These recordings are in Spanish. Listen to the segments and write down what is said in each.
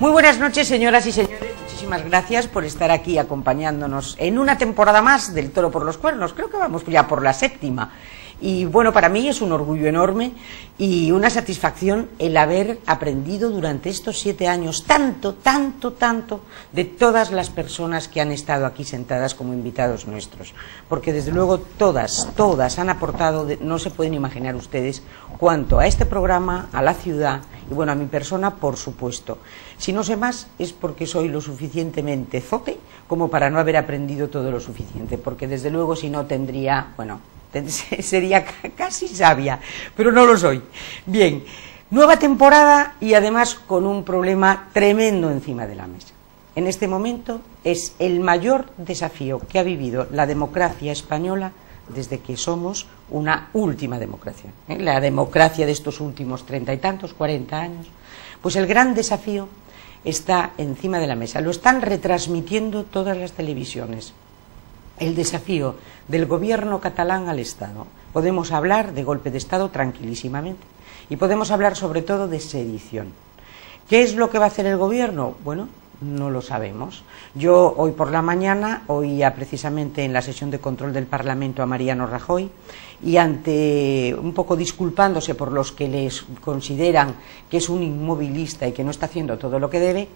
Muy buenas noches, señoras y señores. Muchísimas gracias por estar aquí acompañándonos en una temporada más del Toro por los Cuernos. Creo que vamos ya por la 7ª. Y bueno, para mí es un orgullo enorme y una satisfacción el haber aprendido durante estos 7 años tanto de todas las personas que han estado aquí sentadas como invitados nuestros. Porque desde luego todas han aportado, no se pueden imaginar ustedes cuánto a este programa, a la ciudad y bueno, a mi persona, por supuesto. Si no sé más es porque soy lo suficientemente zote como para no haber aprendido todo lo suficiente, porque desde luego si no tendría, bueno, sería casi sabia, pero no lo soy. Bien, nueva temporada y además con un problema tremendo encima de la mesa. En este momento es el mayor desafío que ha vivido la democracia española desde que somos una última democracia, la democracia de estos últimos 30 y tantos, 40 años. Pues el gran desafío está encima de la mesa, lo están retransmitiendo todas las televisiones. El desafío del gobierno catalán al Estado. Podemos hablar de golpe de Estado tranquilísimamente y podemos hablar sobre todo de sedición. ¿Qué es lo que va a hacer el gobierno? Bueno, no lo sabemos. Yo hoy por la mañana oía precisamente en la sesión de control del Parlamento a Mariano Rajoy y ante, un poco disculpándose por los que les consideran que es un inmovilista y que no está haciendo todo lo que debe,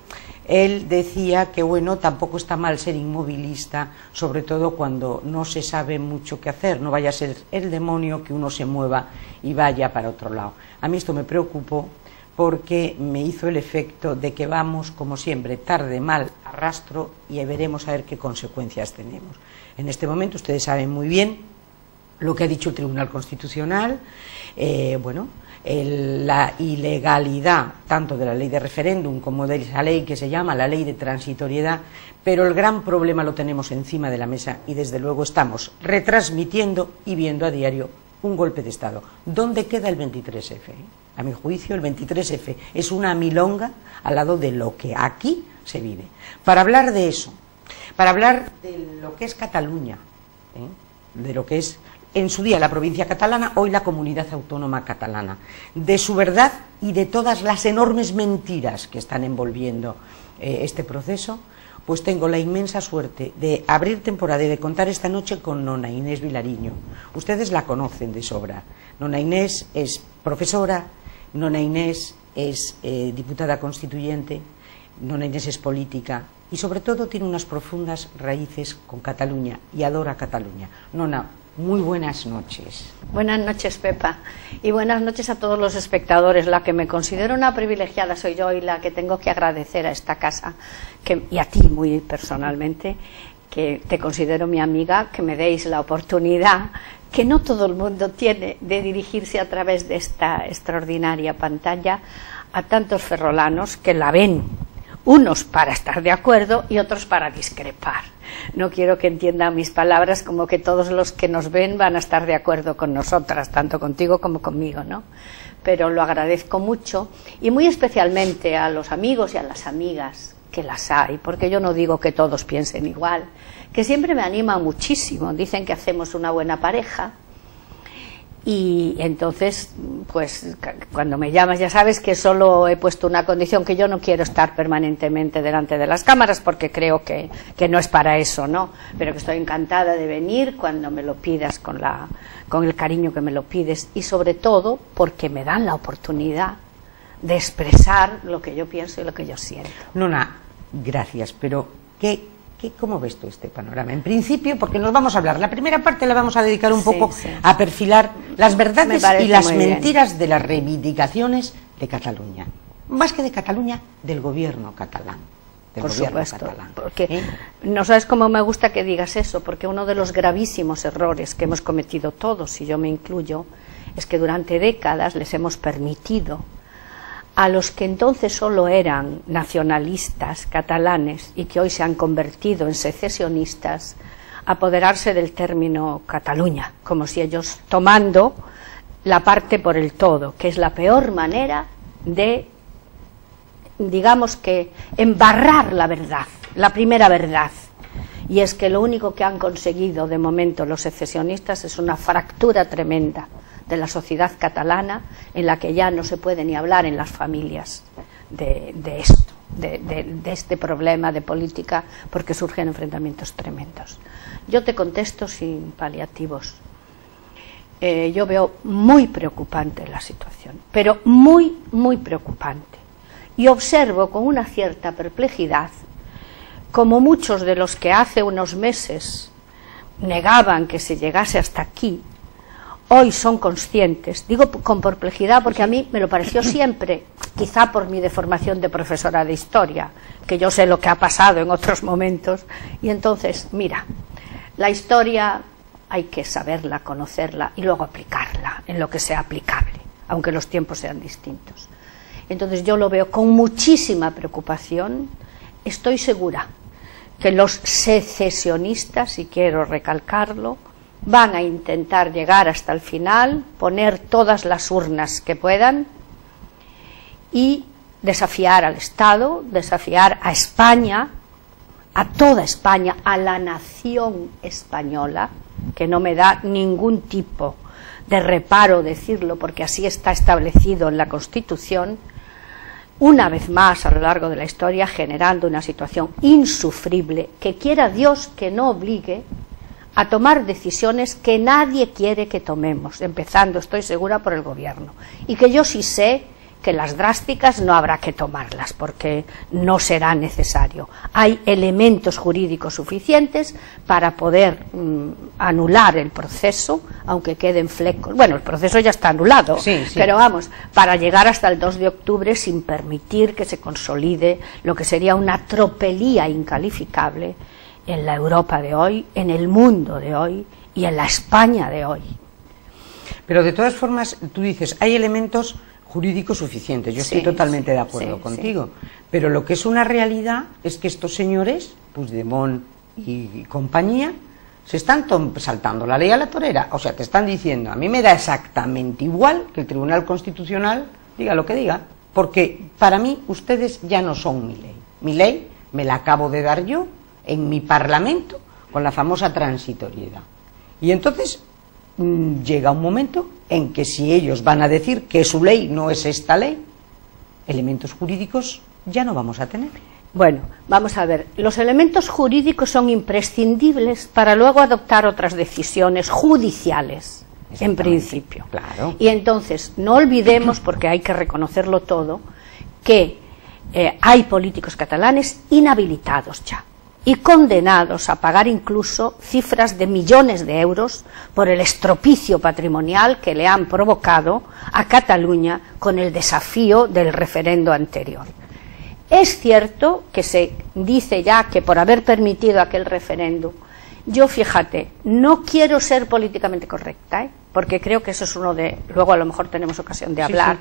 él decía que bueno, tampoco está mal ser inmovilista, sobre todo cuando no se sabe mucho qué hacer, no vaya a ser el demonio que uno se mueva y vaya para otro lado. A mí esto me preocupó porque me hizo el efecto de que vamos, como siempre, tarde, mal, arrastro y veremos a ver qué consecuencias tenemos. En este momento ustedes saben muy bien lo que ha dicho el Tribunal Constitucional, la ilegalidad tanto de la ley de referéndum como de esa ley que se llama la ley de transitoriedad, pero el gran problema lo tenemos encima de la mesa y desde luego estamos retransmitiendo y viendo a diario un golpe de Estado. ¿Dónde queda el 23F? A mi juicio el 23F es una milonga al lado de lo que aquí se vive. Para hablar de eso, para hablar de lo que es Cataluña, de lo que es en su día la provincia catalana, hoy la comunidad autónoma catalana, de su verdad y de todas las enormes mentiras que están envolviendo este proceso, pues tengo la inmensa suerte de abrir temporada y de contar esta noche con Nona Inés Vilariño. Ustedes la conocen de sobra. Nona Inés es profesora, Nona Inés es diputada constituyente, Nona Inés es política y sobre todo tiene unas profundas raíces con Cataluña y adora Cataluña. Nona, muy buenas noches. Buenas noches, Pepa, y buenas noches a todos los espectadores. La que me considero una privilegiada soy yo y la que tengo que agradecer a esta casa y a ti muy personalmente, que te considero mi amiga, que me deis la oportunidad que no todo el mundo tiene de dirigirse a través de esta extraordinaria pantalla a tantos ferrolanos que la ven, unos para estar de acuerdo y otros para discrepar. No quiero que entiendan mis palabras como que todos los que nos ven van a estar de acuerdo con nosotras, tanto contigo como conmigo, ¿no? Pero lo agradezco mucho y muy especialmente a los amigos y a las amigas, que las hay, porque yo no digo que todos piensen igual, que siempre me anima muchísimo, dicen que hacemos una buena pareja. Y entonces, pues cuando me llamas ya sabes que solo he puesto una condición, que yo no quiero estar permanentemente delante de las cámaras porque creo que no es para eso, ¿no? Pero que estoy encantada de venir cuando me lo pidas con el cariño que me lo pides y sobre todo porque me dan la oportunidad de expresar lo que yo pienso y lo que yo siento. Nona, gracias, pero ¿cómo ves tú este panorama? En principio, porque nos vamos a hablar, la primera parte la vamos a dedicar un poco a perfilar las verdades y las mentiras de las reivindicaciones de Cataluña. Más que de Cataluña, del gobierno catalán. Por supuesto, porque no sabes cómo me gusta que digas eso, porque uno de los gravísimos errores que hemos cometido todos, y yo me incluyo, es que durante décadas les hemos permitido a los que entonces solo eran nacionalistas catalanes y que hoy se han convertido en secesionistas, apoderarse del término Cataluña, como si ellos tomando la parte por el todo, que es la peor manera de, digamos que, embarrar la verdad, la primera verdad. Y es que lo único que han conseguido de momento los secesionistas es una fractura tremenda de la sociedad catalana, en la que ya no se puede ni hablar en las familias de esto. de este problema de política, porque surgen enfrentamientos tremendos. Yo te contesto sin paliativos. Yo veo muy preocupante la situación, pero muy, muy preocupante. Y observo con una cierta perplejidad como muchos de los que hace unos meses negaban que se llegase hasta aquí, hoy son conscientes. Digo con perplejidad porque a mí me lo pareció siempre, quizá por mi deformación de profesora de historia, que yo sé lo que ha pasado en otros momentos. Y entonces, mira, la historia hay que saberla, conocerla y luego aplicarla en lo que sea aplicable, aunque los tiempos sean distintos. Entonces yo lo veo con muchísima preocupación. Estoy segura que los secesionistas, y quiero recalcarlo, van a intentar llegar hasta el final, poner todas las urnas que puedan y desafiar al Estado, desafiar a España, a toda España, a la nación española, que no me da ningún tipo de reparo decirlo porque así está establecido en la Constitución, una vez más a lo largo de la historia generando una situación insufrible que quiera Dios que no obligue a tomar decisiones que nadie quiere que tomemos, empezando, estoy segura, por el gobierno, y que yo sí sé que las drásticas no habrá que tomarlas porque no será necesario. Hay elementos jurídicos suficientes para poder anular el proceso, aunque queden flecos. Bueno, el proceso ya está anulado, sí. Pero vamos, para llegar hasta el 2 de octubre sin permitir que se consolide lo que sería una tropelía incalificable en la Europa de hoy, en el mundo de hoy y en la España de hoy. Pero de todas formas, tú dices, hay elementos jurídicos suficientes. Yo estoy totalmente de acuerdo contigo. Pero lo que es una realidad es que estos señores, Puigdemont y compañía, se están saltando la ley a la torera. O sea, te están diciendo, a mí me da exactamente igual que el Tribunal Constitucional diga lo que diga, porque para mí ustedes ya no son mi ley. Mi ley me la acabo de dar yo en mi Parlamento con la famosa transitoriedad. Y entonces llega un momento en que si ellos van a decir que su ley no es esta ley, elementos jurídicos ya no vamos a tener. Bueno, vamos a ver, los elementos jurídicos son imprescindibles para luego adoptar otras decisiones judiciales, en principio. Claro. Y entonces, no olvidemos, porque hay que reconocerlo todo, que hay políticos catalanes inhabilitados ya y condenados a pagar incluso cifras de millones de euros por el estropicio patrimonial que le han provocado a Cataluña con el desafío del referendo anterior. Es cierto que se dice ya que por haber permitido aquel referéndum, yo fíjate, no quiero ser políticamente correcta, porque creo que eso es uno de, luego a lo mejor tenemos ocasión de hablar,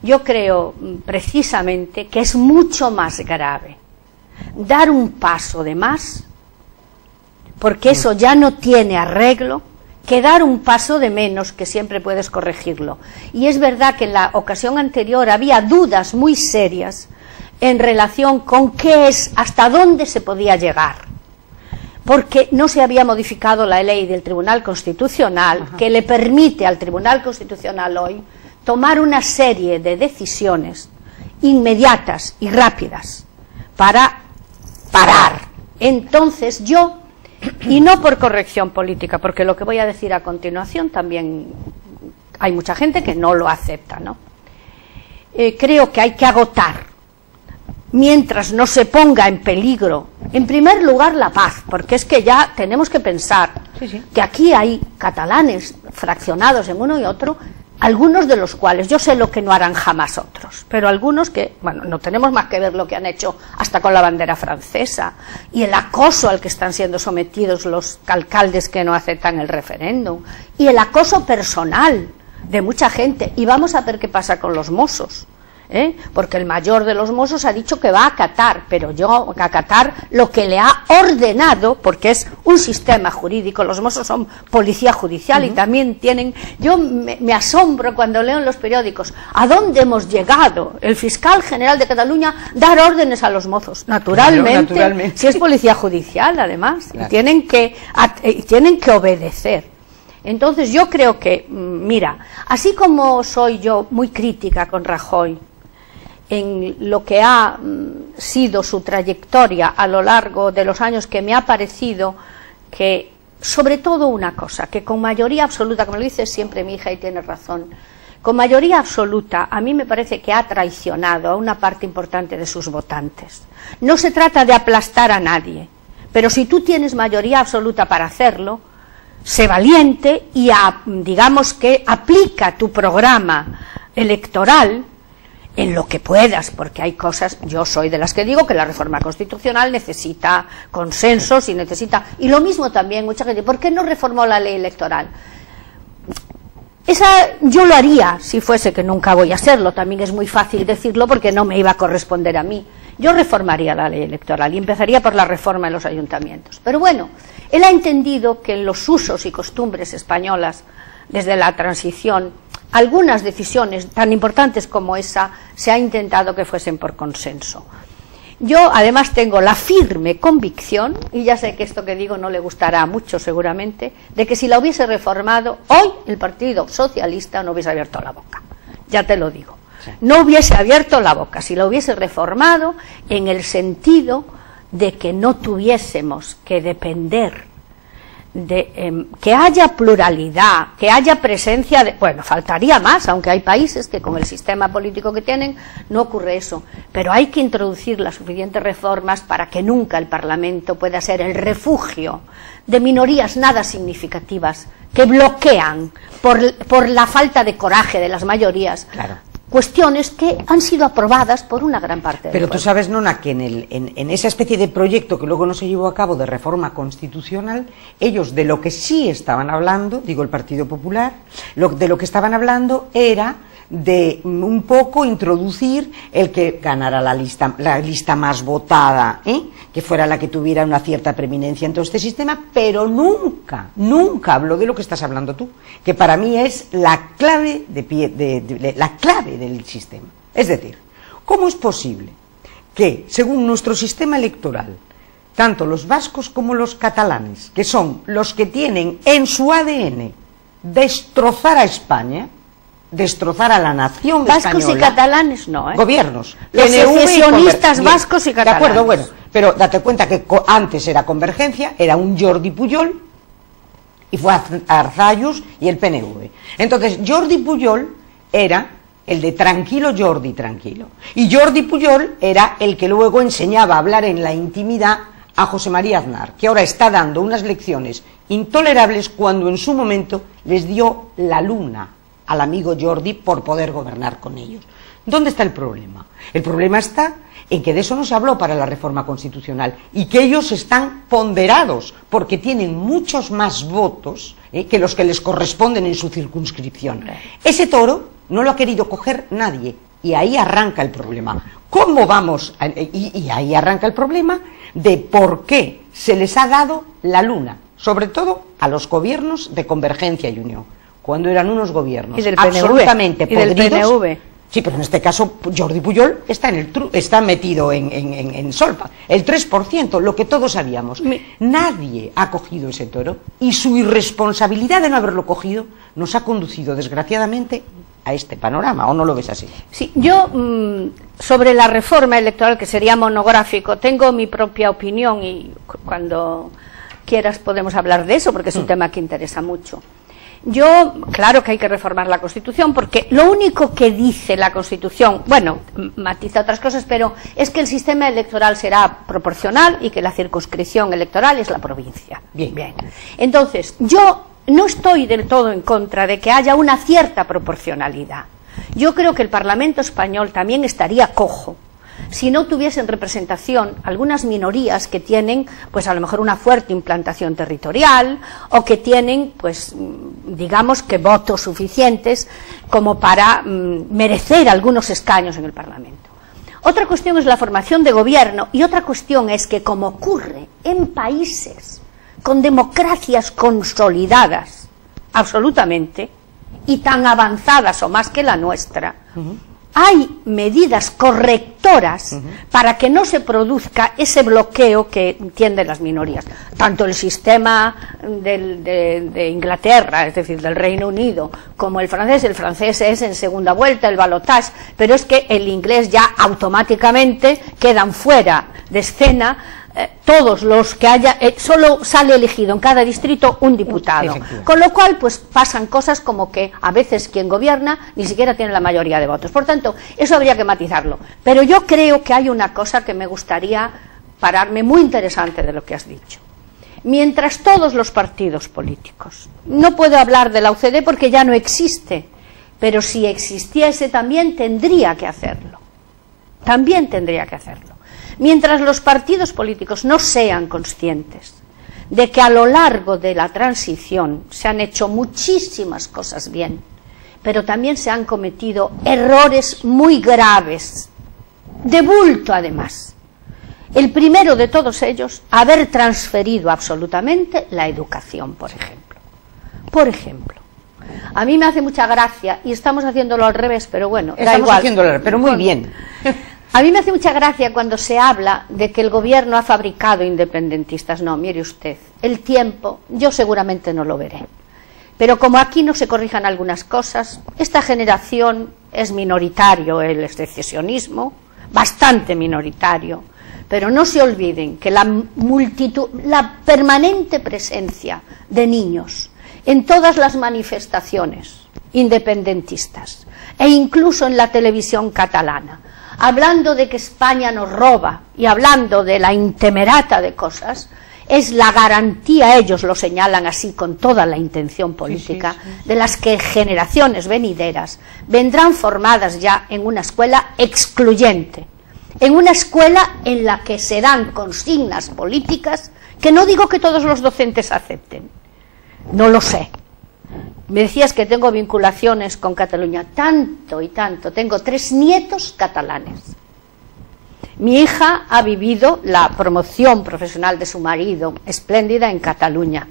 yo creo precisamente que es mucho más grave dar un paso de más, porque eso ya no tiene arreglo, que dar un paso de menos, que siempre puedes corregirlo. Y es verdad que en la ocasión anterior había dudas muy serias en relación con qué es, hasta dónde se podía llegar, porque no se había modificado la ley del Tribunal Constitucional, que le permite al Tribunal Constitucional hoy tomar una serie de decisiones inmediatas y rápidas para parar. Entonces yo, y no por corrección política, porque lo que voy a decir a continuación también hay mucha gente que no lo acepta, ¿no? Creo que hay que agotar, mientras no se ponga en peligro, en primer lugar la paz, porque es que ya tenemos que pensar que aquí hay catalanes fraccionados en uno y otro, algunos de los cuales yo sé lo que no harán jamás otros, pero algunos que, bueno, no tenemos más que ver lo que han hecho hasta con la bandera francesa y el acoso al que están siendo sometidos los alcaldes que no aceptan el referéndum y el acoso personal de mucha gente. Y vamos a ver qué pasa con los Mossos, porque el mayor de los Mossos ha dicho que va a acatar, pero yo a acatar lo que le ha ordenado, porque es un sistema jurídico. Los Mossos son policía judicial y también tienen, yo me asombro cuando leo en los periódicos a dónde hemos llegado, el fiscal general de Cataluña dar órdenes a los Mossos, naturalmente, si es policía judicial además, y tienen que obedecer. Entonces yo creo que, mira, así como soy yo muy crítica con Rajoy, en lo que ha sido su trayectoria a lo largo de los años, que me ha parecido que, sobre todo una cosa, que con mayoría absoluta, como lo dice siempre mi hija y tiene razón, con mayoría absoluta a mí me parece que ha traicionado a una parte importante de sus votantes. No se trata de aplastar a nadie, pero si tú tienes mayoría absoluta para hacerlo, sé valiente y digamos que aplica tu programa electoral en lo que puedas, porque hay cosas, yo soy de las que digo que la reforma constitucional necesita consensos y lo mismo también mucha gente, ¿por qué no reformó la ley electoral? Yo lo haría si fuese, que nunca voy a hacerlo, también es muy fácil decirlo porque no me iba a corresponder a mí. Yo reformaría la ley electoral y empezaría por la reforma en los ayuntamientos. Pero bueno, él ha entendido que en los usos y costumbres españolas, desde la transición, algunas decisiones tan importantes como esa se ha intentado que fuesen por consenso. Yo además tengo la firme convicción, y ya sé que esto que digo no le gustará mucho seguramente, de que si la hubiese reformado, hoy el Partido Socialista no hubiese abierto la boca, ya te lo digo. No hubiese abierto la boca si la hubiese reformado en el sentido de que no tuviésemos que depender de que haya pluralidad, que haya presencia de... Bueno, faltaría más, aunque hay países que con el sistema político que tienen no ocurre eso, pero hay que introducir las suficientes reformas para que nunca el Parlamento pueda ser el refugio de minorías nada significativas que bloquean por la falta de coraje de las mayorías. Claro. Cuestiones que han sido aprobadas por una gran parte del Pero pueblo. tú sabes, Nona, que en esa especie de proyecto que luego no se llevó a cabo de reforma constitucional, ellos de lo que sí estaban hablando, digo el Partido Popular, de lo que estaban hablando era de un poco introducir el que ganara la lista más votada, que fuera la que tuviera una cierta preeminencia en todo este sistema, pero nunca habló de lo que estás hablando tú, que para mí es la clave la clave del sistema. Es decir, ¿cómo es posible que, según nuestro sistema electoral, tanto los vascos como los catalanes, que son los que tienen en su ADN destrozar a España, destrozar a la nación vascos española... y catalanes no, Gobiernos. Los PNV secesionistas vascos y catalanes. De acuerdo, bueno, pero date cuenta que antes era Convergencia, era un Jordi Pujol, y fue Arzallus y el PNV. Entonces, Jordi Pujol era el de tranquilo Jordi, tranquilo. Y Jordi Pujol era el que luego enseñaba a hablar en la intimidad a José María Aznar, que ahora está dando unas lecciones intolerables cuando en su momento les dio la luna al amigo Jordi por poder gobernar con ellos. ¿Dónde está el problema? El problema está en que de eso no se habló para la reforma constitucional y que ellos están ponderados porque tienen muchos más votos que los que les corresponden en su circunscripción. Ese toro no lo ha querido coger nadie y ahí arranca el problema. ¿Cómo vamos? Y ahí arranca el problema de por qué se les ha dado la luna, sobre todo a los gobiernos de Convergencia y Unión, cuando eran unos gobiernos absolutamente podridos. Sí, pero en este caso Jordi Pujol está metido en solfa. El 3%, lo que todos sabíamos. Nadie ha cogido ese toro y su irresponsabilidad de no haberlo cogido nos ha conducido, desgraciadamente, a este panorama. ¿O no lo ves así? Sí, yo sobre la reforma electoral, que sería monográfico, tengo mi propia opinión y cuando quieras podemos hablar de eso porque es un tema que interesa mucho. Yo, claro que hay que reformar la Constitución porque lo único que dice la Constitución, bueno, matiza otras cosas, pero es que el sistema electoral será proporcional y que la circunscripción electoral es la provincia. Bien. Entonces, yo no estoy del todo en contra de que haya una cierta proporcionalidad. Yo creo que el Parlamento español también estaría cojo si no tuviesen representación algunas minorías que tienen, pues a lo mejor una fuerte implantación territorial o que tienen, pues digamos que votos suficientes como para merecer algunos escaños en el Parlamento. Otra cuestión es la formación de gobierno y otra cuestión es que, como ocurre en países con democracias consolidadas absolutamente y tan avanzadas o más que la nuestra, hay medidas correctoras para que no se produzca ese bloqueo que tienden las minorías. Tanto el sistema de Inglaterra, es decir, del Reino Unido, como el francés es en segunda vuelta, el balotage, pero es que el inglés ya automáticamente quedan fuera de escena. Todos los que haya, solo sale elegido en cada distrito un diputado, con lo cual pues pasan cosas como que a veces quien gobierna ni siquiera tiene la mayoría de votos. Por tanto, eso habría que matizarlo, pero yo creo que hay una cosa que me gustaría pararme, muy interesante de lo que has dicho. Mientras todos los partidos políticos, no puedo hablar de la UCD porque ya no existe, pero si existiese también tendría que hacerlo, mientras los partidos políticos no sean conscientes de que a lo largo de la transición se han hecho muchísimas cosas bien, pero también se han cometido errores muy graves, de bulto además. El primero de todos ellos, haber transferido absolutamente la educación, por ejemplo. Por ejemplo, a mí me hace mucha gracia, y estamos haciéndolo al revés, pero bueno, da igual. Haciéndolo, pero muy bien. A mí me hace mucha gracia cuando se habla de que el gobierno ha fabricado independentistas. No, mire usted, el tiempo yo seguramente no lo veré. Pero como aquí no se corrijan algunas cosas, esta generación es minoritario, el secesionismo, bastante minoritario. Pero no se olviden que la permanente presencia de niños en todas las manifestaciones independentistas e incluso en la televisión catalana, hablando de que España nos roba y hablando de la intemerata de cosas, es la garantía, ellos lo señalan así con toda la intención política, de las que generaciones venideras vendrán formadas ya en una escuela excluyente, en una escuela en la que se dan consignas políticas que no digo que todos los docentes acepten, no lo sé. Me decías que tengo vinculaciones con Cataluña, tanto y tanto, tengo 3 nietos catalanes. Mi hija ha vivido la promoción profesional de su marido, espléndida, en Cataluña.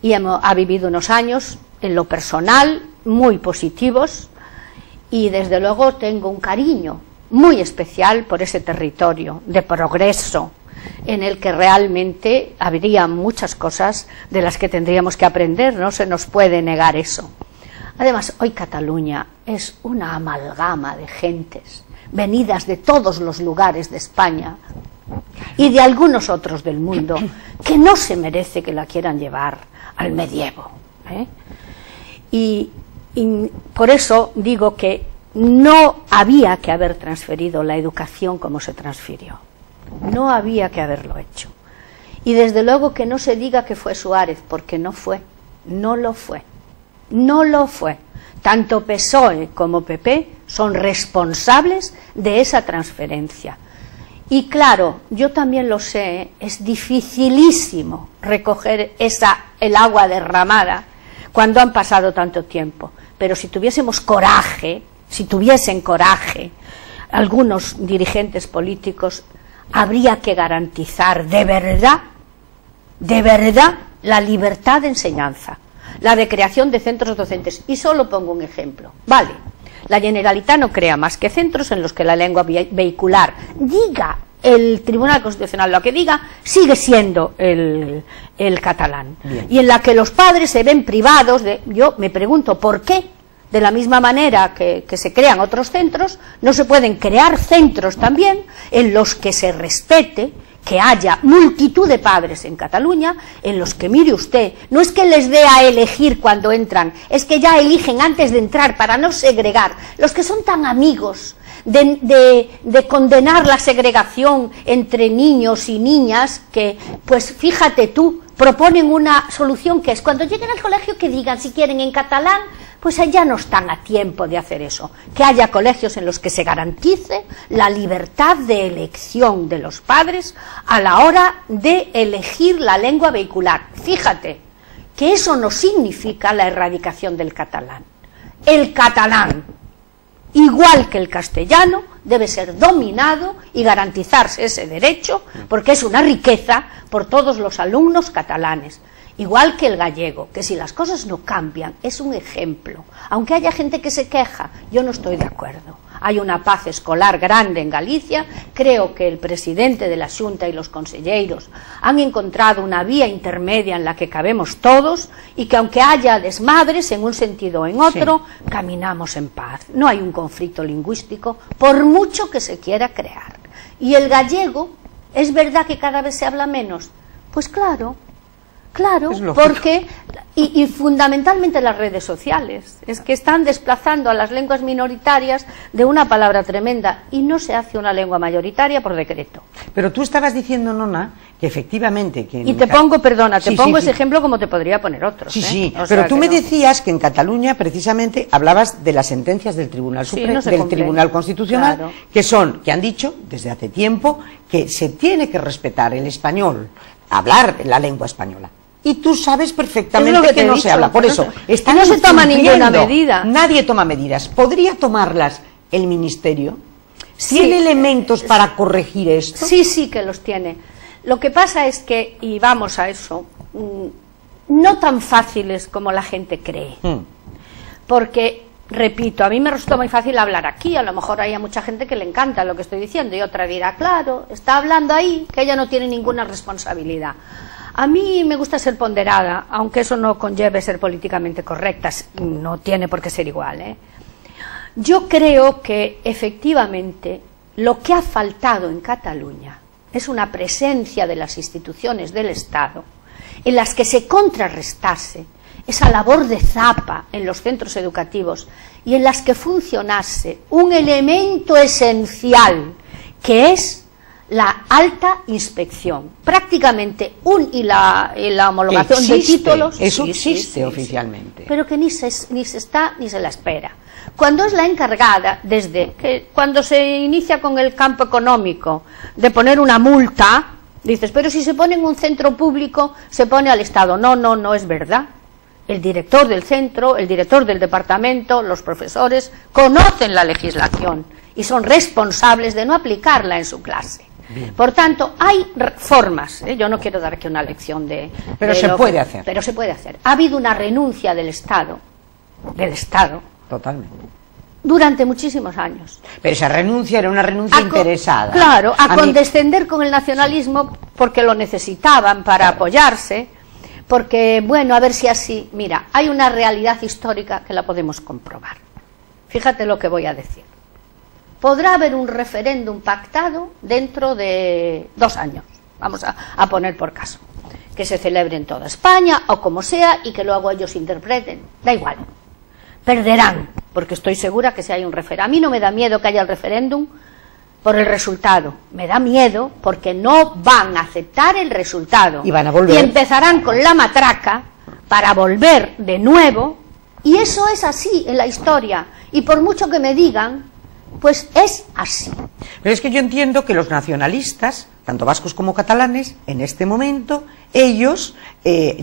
Y ha vivido unos años, en lo personal, muy positivos, y desde luego tengo un cariño muy especial por ese territorio de progreso, en el que realmente habría muchas cosas de las que tendríamos que aprender, no se nos puede negar eso. Además, hoy Cataluña es una amalgama de gentes venidas de todos los lugares de España y de algunos otros del mundo, que no se merece que la quieran llevar al medievo, y por eso digo que no había que haber transferido la educación como se transfirió. No había que haberlo hecho. Y desde luego que no se diga que fue Suárez, porque no fue, no lo fue, no lo fue. Tanto PSOE como PP son responsables de esa transferencia. Y claro, yo también lo sé, es dificilísimo recoger el agua derramada cuando han pasado tanto tiempo. Pero si tuviésemos coraje, si tuviesen coraje algunos dirigentes políticos, habría que garantizar de verdad, la libertad de enseñanza, la de creación de centros docentes. Y solo pongo un ejemplo. Vale, la Generalitat no crea más que centros en los que la lengua vehicular, diga el Tribunal Constitucional lo que diga, sigue siendo el catalán. Bien. Y en la que los padres se ven privados de... Yo me pregunto, ¿por qué? De la misma manera que se crean otros centros, no se pueden crear centros también en los que se respete que haya multitud de padres en Cataluña, en los que, mire usted, no es que les dé a elegir cuando entran, es que ya eligen antes de entrar para no segregar. Los que son tan amigos de condenar la segregación entre niños y niñas, que, pues fíjate tú, proponen una solución que es cuando lleguen al colegio que digan si quieren en catalán, pues ya no están a tiempo de hacer eso, que haya colegios en los que se garantice la libertad de elección de los padres a la hora de elegir la lengua vehicular. Fíjate que eso no significa la erradicación del catalán. El catalán, igual que el castellano, debe ser dominado y garantizarse ese derecho, porque es una riqueza por todos los alumnos catalanes. igual que el gallego, que si las cosas no cambian es un ejemplo. Aunque haya gente que se queja, yo no estoy de acuerdo. Hay una paz escolar grande en Galicia, creo que el presidente de la Xunta y los conselleiros han encontrado una vía intermedia en la que cabemos todos y que aunque haya desmadres en un sentido o en otro, caminamos en paz. No hay un conflicto lingüístico, por mucho que se quiera crear. Y el gallego, ¿es verdad que cada vez se habla menos? Pues claro, porque, y fundamentalmente las redes sociales, es que están desplazando a las lenguas minoritarias de una palabra tremenda y no se hace una lengua mayoritaria por decreto. Pero tú estabas diciendo, Nona, que efectivamente... Que y te pongo, perdona, te pongo ese ejemplo como te podría poner otros. Sí, pero tú me decías que en Cataluña precisamente hablabas de las sentencias del Tribunal Supremo, del Tribunal Constitucional, que han dicho desde hace tiempo que se tiene que respetar el español, hablar la lengua española. Y tú sabes perfectamente que no se habla. Por eso, no se toma ninguna medida. Nadie toma medidas. ¿Podría tomarlas el Ministerio? ¿Tiene elementos para corregir esto? Sí que los tiene. Lo que pasa es que, y vamos a eso, no tan fáciles como la gente cree. Porque, repito, a mí me resulta muy fácil hablar aquí, a lo mejor hay mucha gente que le encanta lo que estoy diciendo y otra dirá, claro, está hablando ahí, que ella no tiene ninguna responsabilidad. A mí me gusta ser ponderada, aunque eso no conlleve ser políticamente correcta, no tiene por qué ser igual, ¿eh? Yo creo que efectivamente lo que ha faltado en Cataluña es una presencia de las instituciones del Estado en las que se contrarrestase esa labor de zapa en los centros educativos y en las que funcionase un elemento esencial que es la alta inspección, prácticamente y la homologación de títulos. Eso existe oficialmente. Pero que ni se está ni se la espera. Cuando es la encargada, desde que cuando se inicia con el campo económico, de poner una multa, dices, pero si se pone en un centro público, se pone al Estado. No es verdad. El director del centro, el director del departamento, los profesores, conocen la legislación y son responsables de no aplicarla en su clase. Bien. Por tanto, hay formas, yo no quiero dar aquí una lección de... Pero se puede hacer. Pero se puede hacer. Ha habido una renuncia del Estado, totalmente, durante muchísimos años. Pero esa renuncia era una renuncia interesada. Claro, a condescender con el nacionalismo porque lo necesitaban para apoyarse, porque, bueno, a ver si así... Mira, hay una realidad histórica que la podemos comprobar. Fíjate lo que voy a decir. Podrá haber un referéndum pactado dentro de 2 años, vamos a poner por caso, que se celebre en toda España o como sea y que luego ellos interpreten, da igual, perderán, porque estoy segura que si hay un referéndum, a mí no me da miedo que haya el referéndum por el resultado, me da miedo porque no van a aceptar el resultado y van a volver. Y empezarán con la matraca para volver de nuevo, y eso es así en la historia, y por mucho que me digan, pues es así. Pero es que yo entiendo que los nacionalistas, tanto vascos como catalanes, en este momento, ellos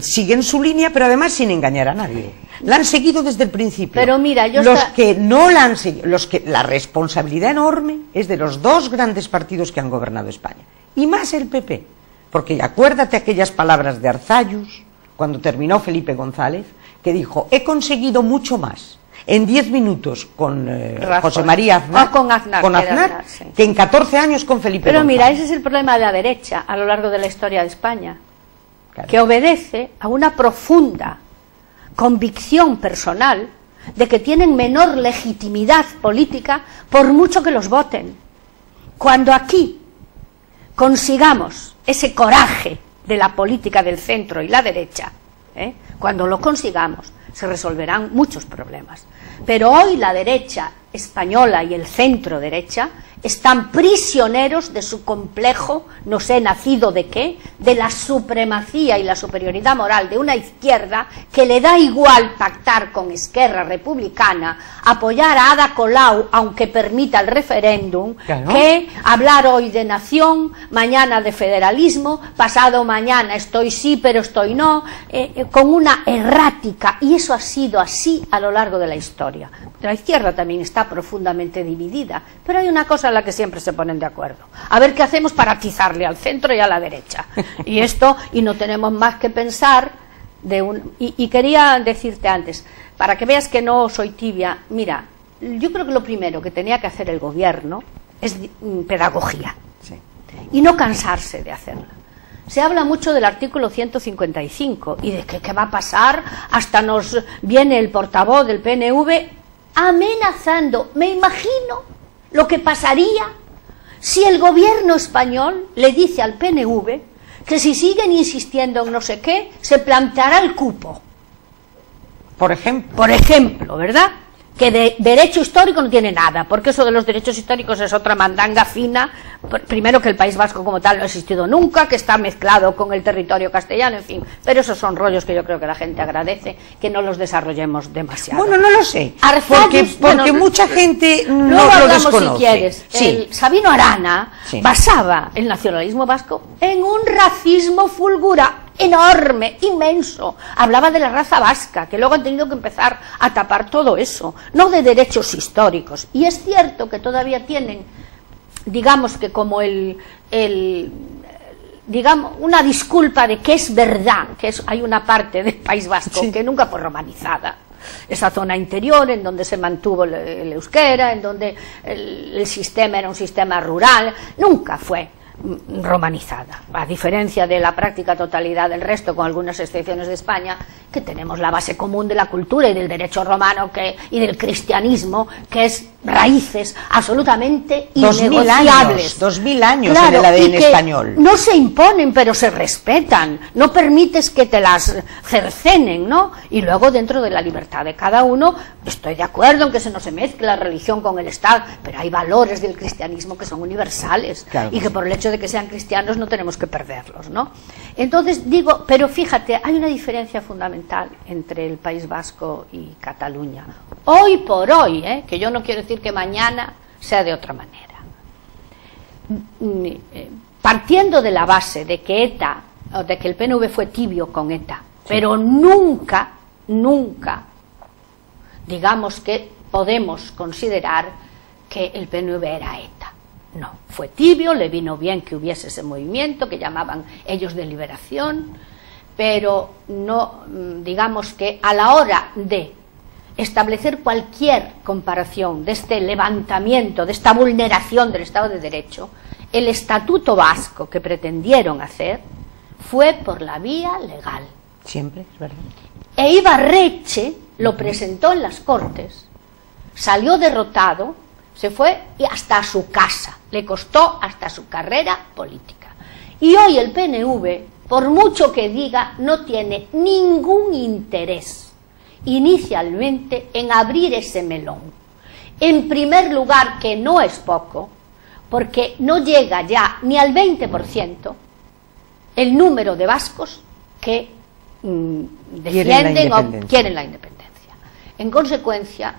siguen su línea, pero además sin engañar a nadie. La han seguido desde el principio. Pero mira, que no la han seguido, la responsabilidad enorme es de los 2 grandes partidos que han gobernado España. Y más el PP. Porque acuérdate aquellas palabras de Arzallus, cuando terminó Felipe González, que dijo, he conseguido mucho más en 10 minutos con José María Aznar, con Aznar sí, que en 14 años con Felipe Pero González. Mira, ese es el problema de la derecha a lo largo de la historia de España, claro, que obedece a una profunda convicción personal de que tienen menor legitimidad política por mucho que los voten. Cuando aquí consigamos ese coraje de la política del centro y la derecha, cuando lo consigamos, se resolverán muchos problemas. Pero hoy la derecha española y el centro derecha están prisioneros de su complejo, no sé nacido de qué, de la supremacía y la superioridad moral de una izquierda que le da igual pactar con Esquerra Republicana, apoyar a Ada Colau aunque permita el referéndum, claro, que hablar hoy de nación, mañana de federalismo, pasado mañana estoy sí pero estoy no, con una errática, y eso ha sido así a lo largo de la historia. La izquierda también está profundamente dividida, pero hay una cosa en la que siempre se ponen de acuerdo. A ver qué hacemos para atizarle al centro y a la derecha. Y no tenemos más que pensar Y quería decirte antes, para que veas que no soy tibia, mira, yo creo que lo primero que tenía que hacer el gobierno es pedagogía, sí, y no cansarse de hacerla. Se habla mucho del artículo 155 y de que qué va a pasar, hasta nos viene el portavoz del PNV amenazando. Me imagino lo que pasaría si el gobierno español le dice al PNV que si siguen insistiendo en no sé qué, se planteará el cupo. Por ejemplo. Por ejemplo, ¿verdad? Que de derecho histórico no tiene nada, porque eso de los derechos históricos es otra mandanga fina. Primero, que el País Vasco como tal no ha existido nunca, que está mezclado con el territorio castellano, en fin. Pero esos son rollos que yo creo que la gente agradece que no los desarrollemos demasiado. Bueno, no lo sé, porque mucha gente no lo desconoce. Si quieres. Sí. Sabino Arana, sí, basaba el nacionalismo vasco en un racismo fulgurante, enorme, inmenso. Hablaba de la raza vasca, que luego han tenido que empezar a tapar todo eso, no de derechos históricos. Y es cierto que todavía tienen, digamos que como digamos, una disculpa de que es verdad, que hay una parte del País Vasco, sí, que nunca fue romanizada. Esa zona interior en donde se mantuvo el euskera, en donde el sistema era un sistema rural, nunca fue romanizada, a diferencia de la práctica totalidad del resto, con algunas excepciones de España, que tenemos la base común de la cultura y del derecho romano y del cristianismo, que es raíces absolutamente innegociables. 2000 años claro, en el ADN español. No se imponen, pero se respetan. No permites que te las cercenen, ¿no? Y luego, dentro de la libertad de cada uno, estoy de acuerdo en que no se mezcle la religión con el Estado, pero hay valores del cristianismo que son universales, claro, y que por el hecho de que sean cristianos no tenemos que perderlos, ¿no? Entonces digo, pero fíjate, hay una diferencia fundamental entre el País Vasco y Cataluña. Hoy por hoy, que yo no quiero decir que mañana sea de otra manera. Partiendo de la base de que ETA, o de que el PNV fue tibio con ETA, sí, pero nunca, digamos que podemos considerar que el PNV era ETA. No, fue tibio, le vino bien que hubiese ese movimiento que llamaban ellos de liberación, pero no, digamos que a la hora de establecer cualquier comparación de este levantamiento, de esta vulneración del Estado de Derecho, el estatuto vasco que pretendieron hacer fue por la vía legal. Siempre, es verdad. E Ibarretxe lo presentó en las Cortes, salió derrotado, se fue y hasta su casa, le costó hasta su carrera política. Y hoy el PNV, por mucho que diga, no tiene ningún interés inicialmente en abrir ese melón. En primer lugar, que no es poco, porque no llega ya ni al 20% el número de vascos que defienden o quieren la independencia. En consecuencia,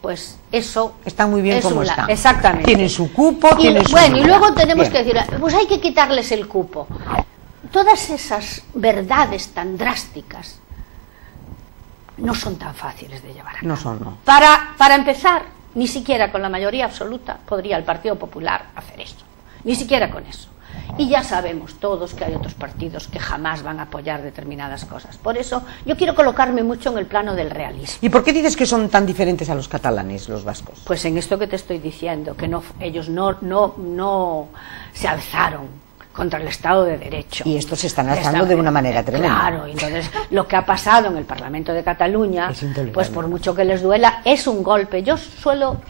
pues eso está muy bien como está. Exactamente. Tienen su cupo, tienen su bueno, y luego tenemos que decir, pues hay que quitarles el cupo. Todas esas verdades tan drásticas no son tan fáciles de llevar a cabo. No son, no. Para empezar, ni siquiera con la mayoría absoluta podría el Partido Popular hacer eso. Ni siquiera con eso. Y ya sabemos todos que hay otros partidos que jamás van a apoyar determinadas cosas. Por eso yo quiero colocarme mucho en el plano del realismo. ¿Y por qué dices que son tan diferentes a los catalanes, los vascos? Pues en esto que te estoy diciendo, que ellos no se alzaron contra el Estado de Derecho. Y estos se están alzando de una manera tremenda. Claro, entonces lo que ha pasado en el Parlamento de Cataluña, pues por mucho que les duela, es un golpe. Yo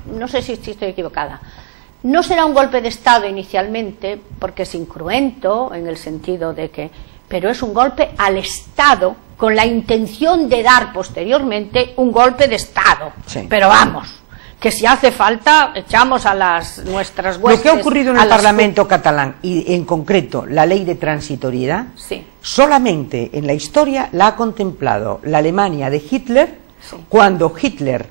no sé si estoy equivocada, no será un golpe de Estado inicialmente, porque es incruento en el sentido de que, pero es un golpe al Estado con la intención de dar posteriormente un golpe de Estado. Sí. Pero vamos, que si hace falta echamos a nuestras huestes. Lo que ha ocurrido en el Parlamento catalán y en concreto la ley de transitoriedad, sí, solamente en la historia la ha contemplado la Alemania de Hitler, sí, cuando Hitler,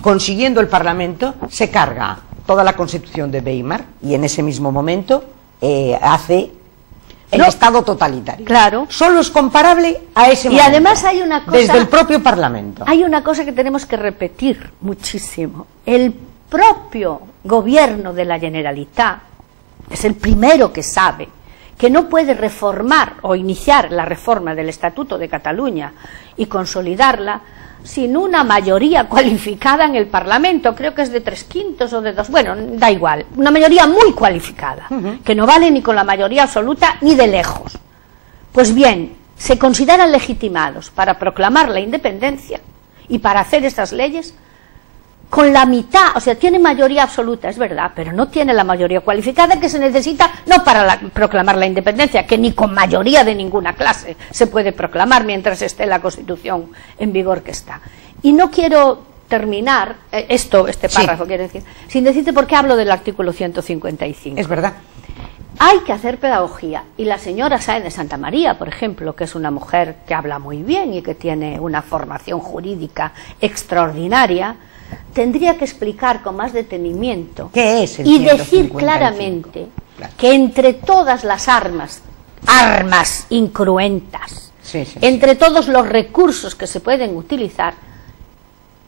consiguiendo el Parlamento, se carga toda la Constitución de Weimar y en ese mismo momento hace el Estado totalitario. Claro. Solo es comparable a ese momento. Y además hay una cosa, desde el propio Parlamento. Hay una cosa que tenemos que repetir muchísimo. El propio gobierno de la Generalitat es el primero que sabe que no puede reformar o iniciar la reforma del Estatuto de Cataluña y consolidarla sin una mayoría cualificada en el Parlamento, creo que es de 3/5 o de 2, bueno, da igual, una mayoría muy cualificada, que no vale ni con la mayoría absoluta ni de lejos. Pues bien, se consideran legitimados para proclamar la independencia y para hacer estas leyes con la mitad, o sea, tiene mayoría absoluta, es verdad, pero no tiene la mayoría cualificada que se necesita, no para proclamar la independencia, que ni con mayoría de ninguna clase se puede proclamar mientras esté la Constitución en vigor que está. Y no quiero terminar, este párrafo quiero decir, sin decirte por qué hablo del artículo 155. Es verdad. Hay que hacer pedagogía, y la señora Sáenz de Santa María, por ejemplo, que es una mujer que habla muy bien y que tiene una formación jurídica extraordinaria, tendría que explicar con más detenimiento ¿qué es el y 155? decir claramente que entre todas las armas incruentas, entre todos los recursos que se pueden utilizar,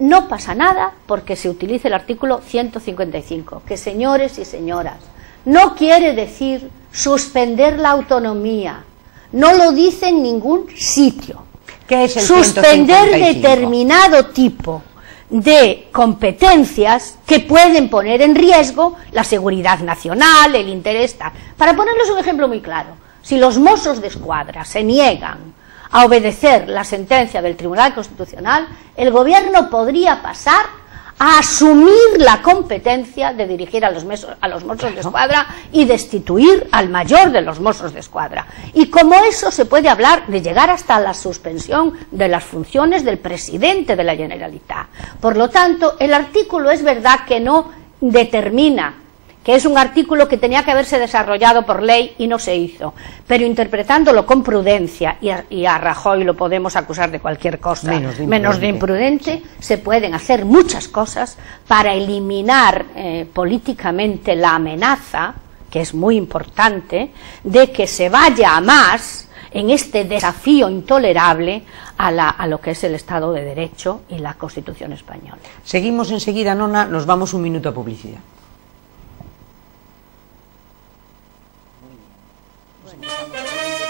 no pasa nada porque se utilice el artículo 155, que, señores y señoras, no quiere decir suspender la autonomía, no lo dice en ningún sitio. ¿Qué es el suspender 155? Determinado tipo de competencias que pueden poner en riesgo la seguridad nacional, el interés tal. Para ponerles un ejemplo muy claro, si los Mossos de Escuadra se niegan a obedecer la sentencia del Tribunal Constitucional, el Gobierno podría pasar a asumir la competencia de dirigir a los Mossos de Escuadra y destituir al mayor de los Mossos de Escuadra. Y como eso se puede hablar de llegar hasta la suspensión de las funciones del presidente de la Generalitat. Por lo tanto, el artículo es verdad que no determina, que es un artículo que tenía que haberse desarrollado por ley y no se hizo, pero interpretándolo con prudencia, y a Rajoy lo podemos acusar de cualquier cosa menos de imprudente, se pueden hacer muchas cosas para eliminar políticamente la amenaza, que es muy importante, de que se vaya a más en este desafío intolerable a lo que es el Estado de Derecho y la Constitución española. Seguimos enseguida, Nona, nos vamos un minuto a publicidad. Bueno.